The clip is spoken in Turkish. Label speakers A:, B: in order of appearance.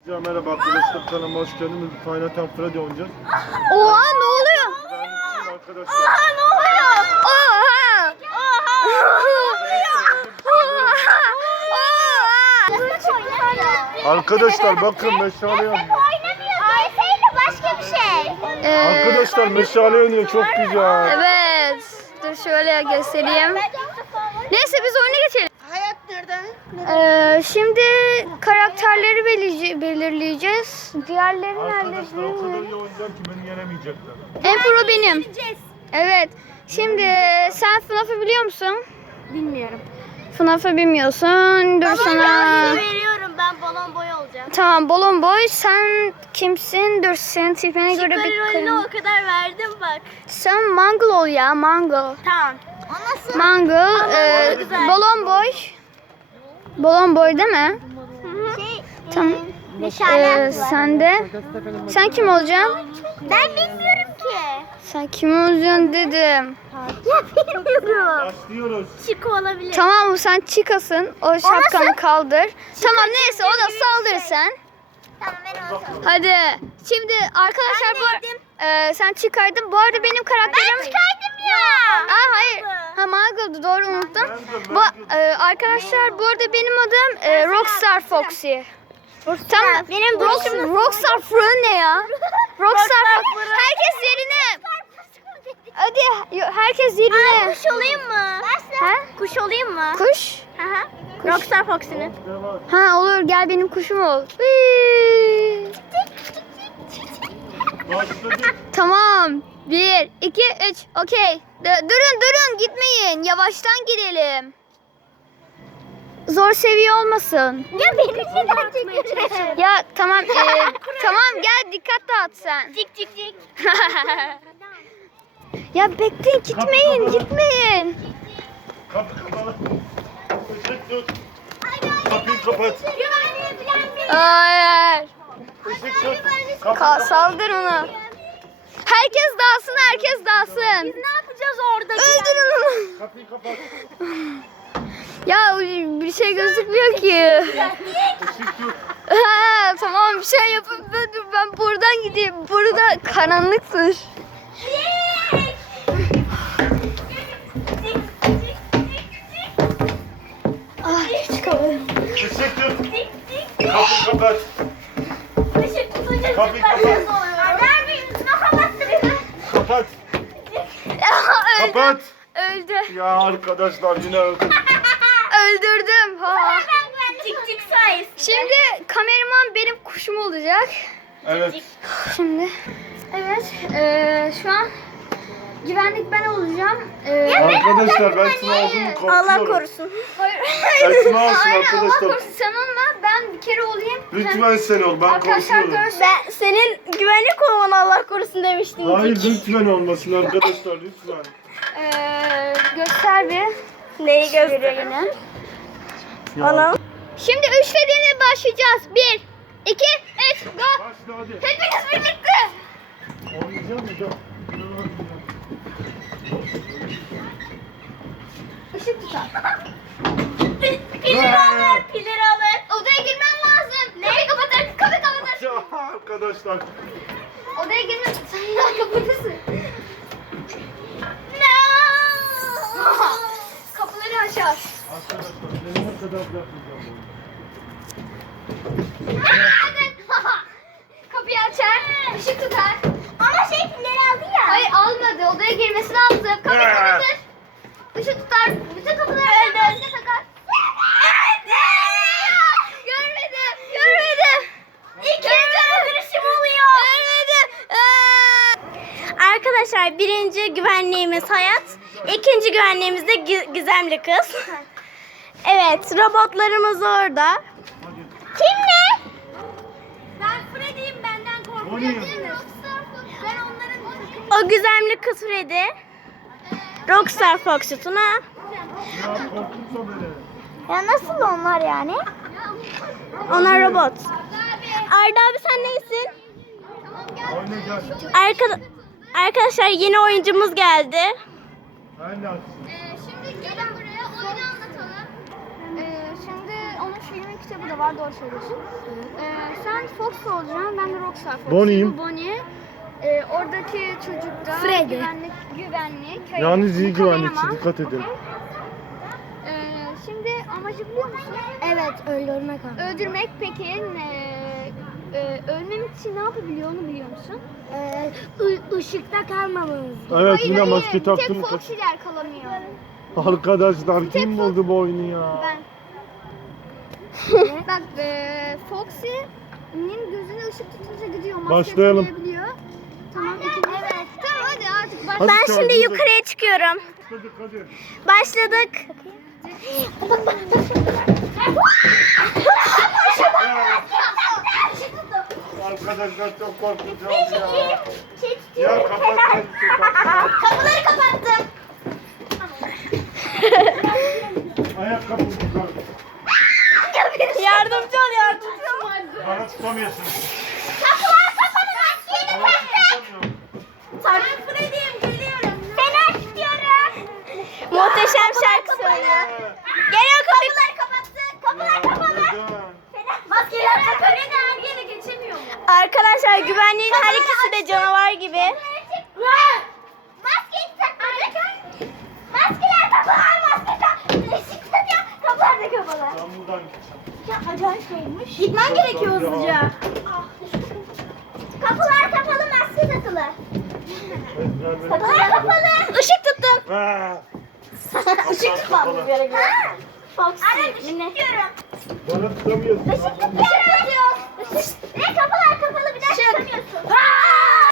A: Merhaba arkadaşlar, kanalıma hoş geldiniz. Final Time Freddy oynayacağız.
B: Oha, ne oluyor?
A: Arkadaşlar.
B: Oha, ne oluyor? Oha!
A: Arkadaşlar bakın meşale yanıyor.
C: Başka bir şey.
A: Arkadaşlar meşale yanıyor, çok güzel.
B: Evet. Dur şöyle göstereyim. Neyse biz oyuna geçelim.
C: Hayat nerede?
B: Şimdi karakterleri belirleyeceğiz. Diğerleri nerede?
A: Arkadaşlar o kadar iyi oynayacağım ki beni yenemeyecekler.
B: En pro benim. Evet. Şimdi sen FNAF'ı biliyor musun?
C: Bilmiyorum.
B: FNAF'ı bilmiyorsun. Dur sana.
C: Veriyorum, ben balon boy olacağım.
B: Tamam, Balon Boy, sen kimsin? Dur, senin tipine göre bir
C: Rolünü
B: kırım.
C: o kadar verdim bak.
B: Sen Mangle ol ya, Mangle.
C: Tamam. O nasıl?
B: Mangle,
C: güzel.
B: Balon Boy. Balon Boy değil mi? Tamam. Sen de. Sen kim olacaksın?
C: Ben bilmiyorum ki.
B: Sen kim olacaksın dedim.
C: Ya bilmiyorum.
A: Başlıyoruz.
C: Chico olabilir.
B: Tamam, sen Chico'sın. O şapkanı kaldır. Tamam, neyse, o da saldır sen.
C: Tamam, ben olsun.
B: Hadi. Şimdi arkadaşlar sen Chico'ydın. Bu arada benim karakterim...
C: Ben çıkardım ya.
B: Aa, hayır. Ha, Mangle'dı, doğru unuttum. Arkadaşlar bu arada benim adım Rockstar Foxy. Tamam.
C: Benim
B: Rockstar Fırın ne ya? Rockstar Foxy. Herkes yerine. Hadi herkes yerine.
C: Kuş olayım mı?
B: Ha?
C: Kuş olayım mı?
B: Kuş?
C: Aha. Rockstar Fox'unu.
A: Devam.
B: Ha, olur, gel benim kuşum ol. Hıı.
A: Başladık.
B: Tamam. 1, 2, 3. Okey. Durun gitmeyin. Yavaştan gidelim. Zor seviye olmasın.
C: Ya beni neden çekiyorsun?
B: Ya tamam, tamam, gel dikkat dağıt sen.
C: Cik cik cik.
B: Ya bekleyin, gitmeyin.
A: Kapı kapalı. Işık tut. Kapıyı kapat.
B: Hayır.
A: Işık tut. Kapı
B: Saldır onu. Herkes dağılsın.
C: Ne yapacağız orada?
B: Öldürün onu.
A: Kapıyı kapat.
B: Ya bir şey gözükmüyor ki.
A: Işık tut.
B: Ha, tamam, bir şey yapıp ben buradan gideyim. Burada karanlıktır. Ay, çıkalım.
A: Işık tut. Kapıyı kapat. Kapıyı kapat. Kapat.
B: Öldü.
A: Kapat.
B: Öldü.
A: Ya arkadaşlar yine öldüm.
B: Öldürdüm. Ha.
C: Cik cik size.
B: Şimdi kameraman benim kuşum olacak.
A: Evet.
B: Şimdi. Evet. Şu an güvenlik ben olacağım.
A: Arkadaşlar ben Esma olduğumu korkuyorum.
C: Allah korusun.
B: Hayır.
A: Esma olsun
B: Hayır, Allah
A: arkadaşlar.
B: korusun, sen olma. Ben bir kere olayım.
A: Lütfen sen ol, ben
B: Arkadaşlar
A: korkuyorum.
B: görsün.
C: Ben senin güvenlik olmanı Allah korusun demiştim.
A: Hayır lütfen olmasın arkadaşlar lütfen.
B: Göster bir.
C: Neyi
B: Yine.
C: Anam.
B: Şimdi 3 dediğimde başlayacağız. 1, 2, 3, go.
A: Başla hadi.
B: Hepiniz birlikte.
A: Oynayacak mı?
B: Işık tutar.
C: Pileri alır, pileri alır.
B: Odaya girmen lazım. Kapıyı kapatır. Kapıyı kapatır.
A: Ya arkadaşlar.
B: Odaya girmen. Sen ya kapatırsın. Kapıları açar.
A: Arkadaşlar ne kadar bırakmayacağım
B: Kapıyı açar. Işık tutar.
C: Ama pileri aldı ya.
B: Hayır, almadı. Odaya girmesi lazım. Kapıyı kapatır. Işık tutar. Bütün kapıları açar. Başka takar. Görmedim.
C: İkinci öldürüşüm oluyor. Arkadaşlar birinci güvenliğimiz Hayat. İkinci güvenliğimiz de Gizemli kız. Evet, robotlarımız orada. Kim ne? Ben Freddy'yim, benden korkun.
A: O ne?
B: Ben onların
C: O Gizemli kız Freddy. Rockstar Foxy Tuna.
A: Ya korkutma beni.
C: Ya nasıl onlar yani? Onlar robot. Arda abi sen neysin?
A: Oyna gel.
C: Arkadaşlar yeni oyuncumuz geldi.
A: Ben de açsın.
B: Şimdi gelin buraya oyunu anlatalım. Şimdi onu filmin kitabı da var, doğru söylüyorsun. Sen Fox olacaksın, ben de Rockstar Fox.
A: Bonnie'yim.
B: Bu Bonnie. Oradaki çocuk da
C: Freddy.
B: güvenlik.
A: Yalnız iyi
B: kameraman.
A: güvenlikçi, dikkat edin.
B: Okey. Şimdi amacı biliyor musun?
C: Evet, öldürmek abi.
B: Öldürmek. Peki ölmem için ne yapabiliyor, onu biliyor musun?
C: Işıkta kalmamamız.
A: Evet, yine maske
B: Bir tek
A: taktım.
B: Foxy'ler kalamıyor.
A: Arkadaşlar kim buldu bu oyunu ya?
B: Ben. Bak Foxy'nin gözüne ışık tutunca gidiyor. Maske
A: Başlayalım.
B: takabiliyor. Tamam. Evet. Tamam hadi artık
A: Hadi
C: Ben
A: çağır,
C: şimdi
A: hadi.
C: yukarıya çıkıyorum.
A: Hadi.
C: Başladık.
A: Arkadaşlar çok korkacağım ya. Ya kapat.
C: Kapıları kapattım.
A: Ayakkabı çıkar.
C: Yardımcı ol, yardımcı ol.
A: Bana tutamıyorsun.
C: Kapılar kapalı, maskeyi
A: Bana
C: kapattım.
A: tutamıyorum.
C: Freddy'yim, geliyorum. Seni istiyorum. Muhteşem şarkı söylüyor. Geliyor, kapıları kapattık. Kapılar kapalı.
A: Neden?
C: Maskeler kapalı. Her yere geçemiyor mu? Arkadaşlar güvenliğin her ikisi de canavar gibi. Maskeyi takmadık. Maskeler kapalı. Maske kapalı. Işık tutuyor. Kapılar da kapalı.
A: Ben buradan gideceğim.
C: Ya acayip şeymiş. Gitmen gerekiyor hızlıca. Kapılar kapalı, maske takılı. Kapılar kapalı. Işık tuttum. Işık kapalı. Foxy. Anne ışık tutuyorum.
A: Bana tutamıyorsun.
C: Işık tutuyor. Ne kapılar kapalı.